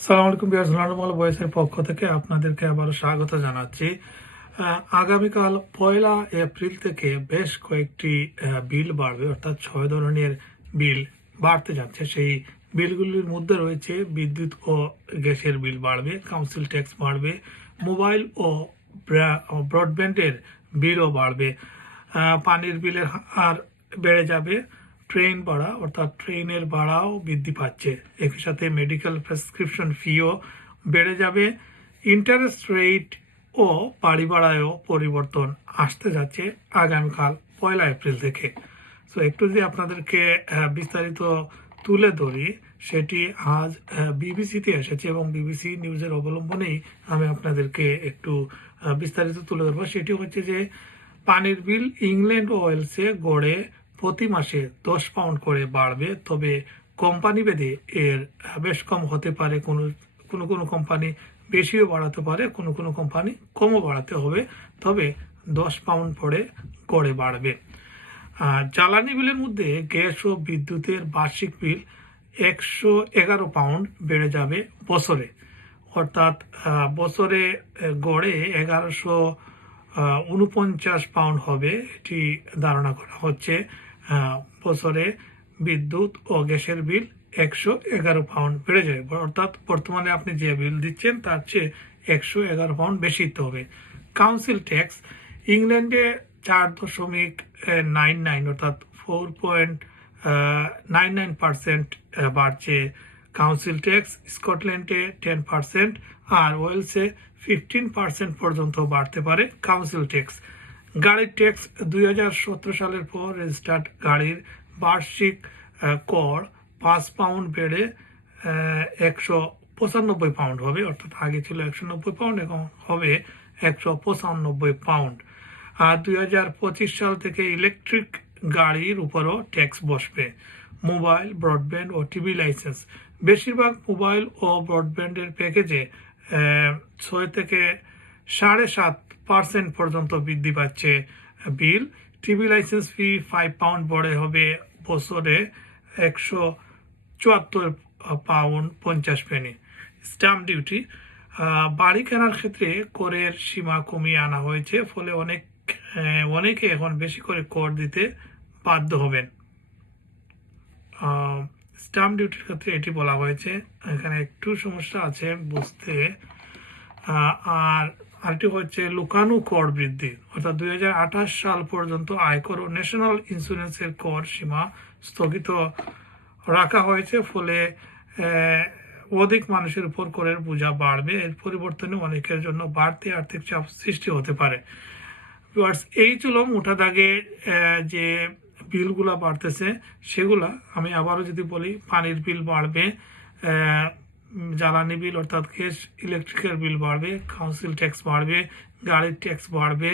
সালাম আলাইকুম বিয়ারসুল্লাহমাল বয়সের পক্ষ থেকে আপনাদেরকে আবারও স্বাগত জানাচ্ছি। আগামীকাল পয়লা এপ্রিল থেকে বেশ কয়েকটি বিল বাড়বে, অর্থাৎ ছয় ধরনের বিল বাড়তে যাচ্ছে। সেই বিলগুলির মধ্যে রয়েছে বিদ্যুৎ ও গ্যাসের বিল বাড়বে, কাউন্সিল ট্যাক্স বাড়বে, মোবাইল ও ব্রা- ও ব্রডব্যান্ডের বিলও বাড়বে। পানির বিলের হার বেড়ে যাবে। ট্রেন ভাড়া, অর্থাৎ ট্রেনের ভাড়াও বৃদ্ধি পাচ্ছে। একই সাথে মেডিকেল প্রেসক্রিপশন ফিও বেড়ে যাবে। ইন্টারেস্ট রেট ও বাড়ি ভাড়ায়ও পরিবর্তন আসতে যাচ্ছে আগামীকাল, পয়লা এপ্রিল থেকে। সো একটু যদি আপনাদেরকে বিস্তারিত তুলে ধরি, সেটি আজ বিবিসিতে এসেছে এবং বিবিসি নিউজের অবলম্বনেই আমি আপনাদেরকে একটু বিস্তারিত তুলে ধরবো। সেটি হচ্ছে যে, পানির বিল ইংল্যান্ড ওয়েলসে গড়ে প্রতি মাসে দশ পাউন্ড করে বাড়বে, তবে কোম্পানি ভেদে এর বেশ কম হতে পারে। কোনো কোনো কোনো কোম্পানি বেশিও বাড়াতে পারে, কোনো কোনো কোম্পানি কমও বাড়াতে হবে, তবে দশ পাউন্ড পরে গড়ে বাড়বে। জ্বালানি বিলের মধ্যে গ্যাস ও বিদ্যুতের বার্ষিক বিল একশো এগারো পাউন্ড বেড়ে যাবে বছরে। অর্থাৎ বছরে গড়ে এগারোশো উনপঞ্চাশ পাউন্ড হবে, এটি ধারণা করা হচ্ছে। বছরে বিদ্যুৎ ও গ্যাসের বিল একশো এগারো পাউন্ড বেড়ে যাবে অর্থাৎ বর্তমানে আপনি যে বিল দিচ্ছেন, তার চেয়ে একশো এগারো পাউন্ড বেশি দিতে হবে। কাউন্সিল ট্যাক্স ইংল্যান্ডে চার দশমিক নাইন নাইন অর্থাৎ four point nine nine percent বাড়ছে। কাউন্সিল ট্যাক্স স্কটল্যান্ডে টেন পার্সেন্ট আর ওয়েলসে ফিফটিন পার্সেন্ট পর্যন্ত বাড়তে পারে। কাউন্সিল ট্যাক্স গাড়ির ট্যাক্স দুই হাজার সতেরো সালের পর রেজিস্টার্ড গাড়ির বার্ষিক কর পাঁচ পাউন্ড বেড়ে একশো পঁচানব্বই পাউন্ড হবে, অর্থাৎ আগে ছিল একশো নব্বই পাউন্ড, এখন হবে একশো পঁচানব্বই পাউন্ড। আর দুই হাজার পঁচিশ সাল থেকে ইলেকট্রিক গাড়ির উপরও ট্যাক্স বসবে, মোবাইল, ব্রডব্যান্ড ও টিভি লাইসেন্স। বেশিরভাগ মোবাইল ও ব্রডব্যান্ডের প্যাকেজে ছয় থেকে সাড়ে সাত পার্সেন্ট পর্যন্ত বৃদ্ধি পাচ্ছে বিল। TV licence fee five pound বড়ে হবে বছরে একশো চুয়াত্তর পাউন্ড পঞ্চাশ পেনি স্ট্যাম্প ডিউটি বাড়ি কেনার ক্ষেত্রে করের সীমা কমিয়ে আনা হয়েছে, ফলে অনেক অনেকে এখন বেশি করে কর দিতে বাধ্য হবেন। স্ট্যাম্প ডিউটির ক্ষেত্রে এটি বলা হয়েছে। এখানে একটু সমস্যা আছে বুঝতে। আর আরেকটি হচ্ছে লুকানো কর বৃদ্ধি, অর্থাৎ দু হাজার আঠাশ সাল পর্যন্ত আয়কর ও ন্যাশনাল ইন্স্যুরেন্সের কর সীমা স্থগিত রাখা হয়েছে, ফলে অধিক মানুষের উপর করের বোঝা বাড়বে। এর পরিবর্তনে অনেকের জন্য বাড়তি আর্থিক চাপ সৃষ্টি হতে পারে। এই ছিল মোটা দাগে যে বিলগুলা বাড়তেছে, সেগুলা আমি আবারও যদি বলি, পানির বিল বাড়বে জ্বালানি বিল অর্থাৎ গ্যাস ইলেকট্রিকের বিল বাড়বে কাউন্সিল ট্যাক্স বাড়বে, গাড়ির ট্যাক্স বাড়বে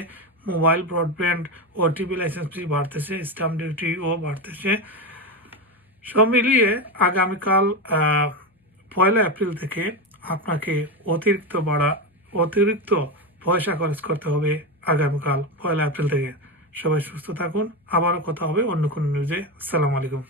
মোবাইল ব্রডব্যান্ড ও টিভি লাইসেন্স ফি বাড়তেছে স্ট্যাম্প ডিউটিও বাড়তেছে। সব মিলিয়ে আগামীকাল পয়লা এপ্রিল থেকে আপনাকে অতিরিক্ত বাড়া অতিরিক্ত পয়সা খরচ করতে হবে আগামীকাল, পয়লা এপ্রিল থেকে। সবাই সুস্থ থাকুন। আবারও কথা হবে অন্য কোনো নিউজে আসসালামু আলাইকুম।